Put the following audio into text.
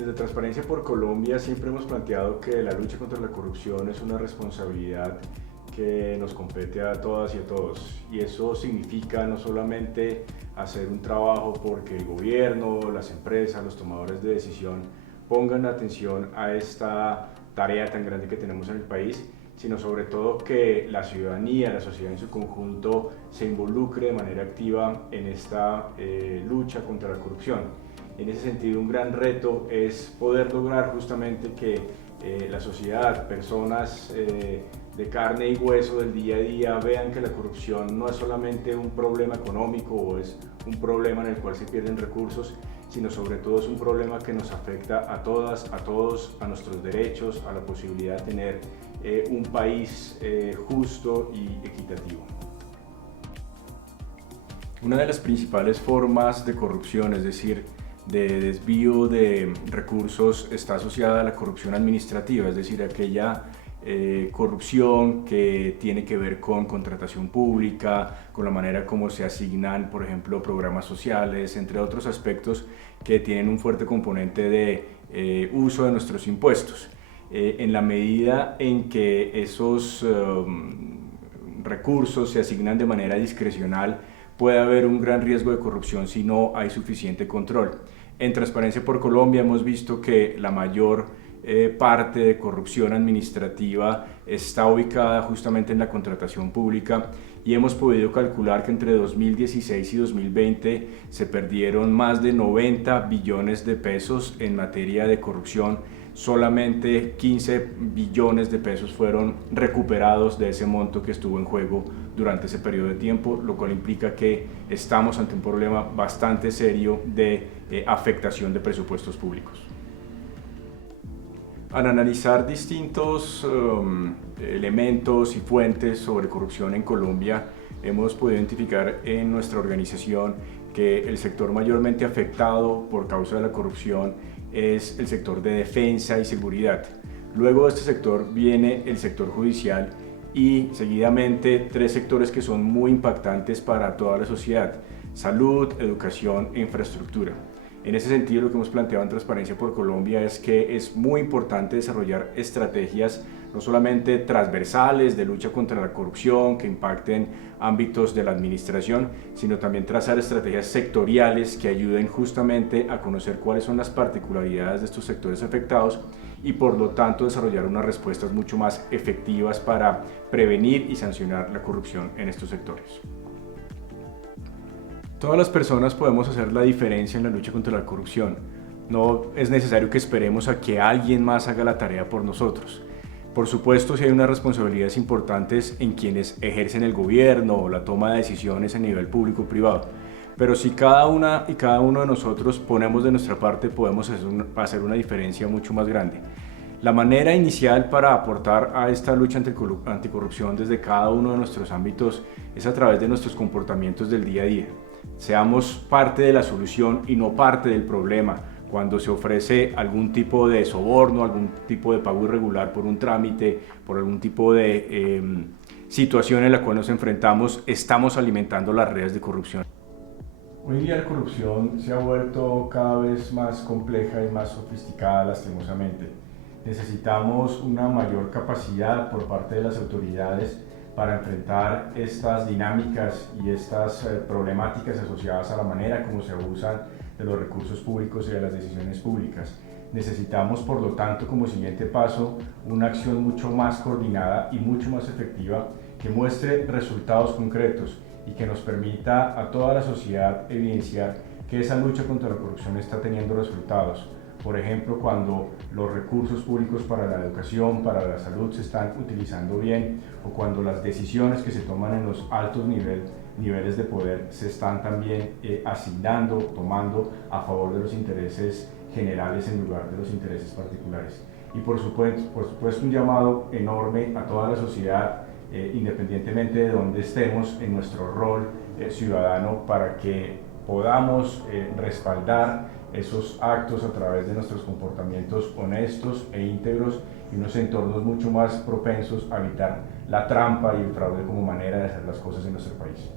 Desde Transparencia por Colombia siempre hemos planteado que la lucha contra la corrupción es una responsabilidad que nos compete a todas y a todos. Y eso significa no solamente hacer un trabajo porque el gobierno, las empresas, los tomadores de decisión pongan atención a esta tarea tan grande que tenemos en el país, sino sobre todo que la ciudadanía, la sociedad en su conjunto se involucre de manera activa en esta lucha contra la corrupción. En ese sentido, un gran reto es poder lograr justamente que la sociedad, personas de carne y hueso del día a día vean que la corrupción no es solamente un problema económico o es un problema en el cual se pierden recursos, sino sobre todo es un problema que nos afecta a todas, a todos, a nuestros derechos, a la posibilidad de tener un país justo y equitativo. Una de las principales formas de corrupción, es decir, de desvío de recursos, está asociada a la corrupción administrativa, es decir, aquella corrupción que tiene que ver con contratación pública, con la manera como se asignan, por ejemplo, programas sociales, entre otros aspectos que tienen un fuerte componente de uso de nuestros impuestos. En la medida en que esos recursos se asignan de manera discrecional, puede haber un gran riesgo de corrupción si no hay suficiente control. En Transparencia por Colombia hemos visto que la mayor parte de corrupción administrativa está ubicada justamente en la contratación pública y hemos podido calcular que entre 2016 y 2020 se perdieron más de 90 billones de pesos en materia de corrupción. Solamente 15 billones de pesos fueron recuperados de ese monto que estuvo en juego durante ese periodo de tiempo, lo cual implica que estamos ante un problema bastante serio de afectación de presupuestos públicos. Al analizar distintos elementos y fuentes sobre corrupción en Colombia, hemos podido identificar en nuestra organización que el sector mayormente afectado por causa de la corrupción es el sector de defensa y seguridad. Luego de este sector viene el sector judicial y seguidamente tres sectores que son muy impactantes para toda la sociedad: salud, educación e infraestructura. En ese sentido, lo que hemos planteado en Transparencia por Colombia es que es muy importante desarrollar estrategias no solamente transversales de lucha contra la corrupción que impacten ámbitos de la administración, sino también trazar estrategias sectoriales que ayuden justamente a conocer cuáles son las particularidades de estos sectores afectados y por lo tanto desarrollar unas respuestas mucho más efectivas para prevenir y sancionar la corrupción en estos sectores. Todas las personas podemos hacer la diferencia en la lucha contra la corrupción. No es necesario que esperemos a que alguien más haga la tarea por nosotros. Por supuesto, sí hay unas responsabilidades importantes en quienes ejercen el gobierno o la toma de decisiones a nivel público-privado. Pero si cada una y cada uno de nosotros ponemos de nuestra parte, podemos hacer una diferencia mucho más grande. La manera inicial para aportar a esta lucha anticorrupción desde cada uno de nuestros ámbitos es a través de nuestros comportamientos del día a día. Seamos parte de la solución y no parte del problema. Cuando se ofrece algún tipo de soborno, algún tipo de pago irregular por un trámite, por algún tipo de situación en la cual nos enfrentamos, estamos alimentando las redes de corrupción. Hoy día la corrupción se ha vuelto cada vez más compleja y más sofisticada, lastimosamente. Necesitamos una mayor capacidad por parte de las autoridades para enfrentar estas dinámicas y estas problemáticas asociadas a la manera como se abusan de los recursos públicos y de las decisiones públicas. Necesitamos, por lo tanto, como siguiente paso, una acción mucho más coordinada y mucho más efectiva que muestre resultados concretos y que nos permita a toda la sociedad evidenciar que esa lucha contra la corrupción está teniendo resultados. Por ejemplo, cuando los recursos públicos para la educación, para la salud se están utilizando bien, o cuando las decisiones que se toman en los altos niveles de poder se están también asignando, tomando a favor de los intereses generales en lugar de los intereses particulares. Y por supuesto un llamado enorme a toda la sociedad, independientemente de dónde estemos en nuestro rol ciudadano, para que podamos respaldar esos actos a través de nuestros comportamientos honestos e íntegros y unos entornos mucho más propensos a evitar la trampa y el fraude como manera de hacer las cosas en nuestro país.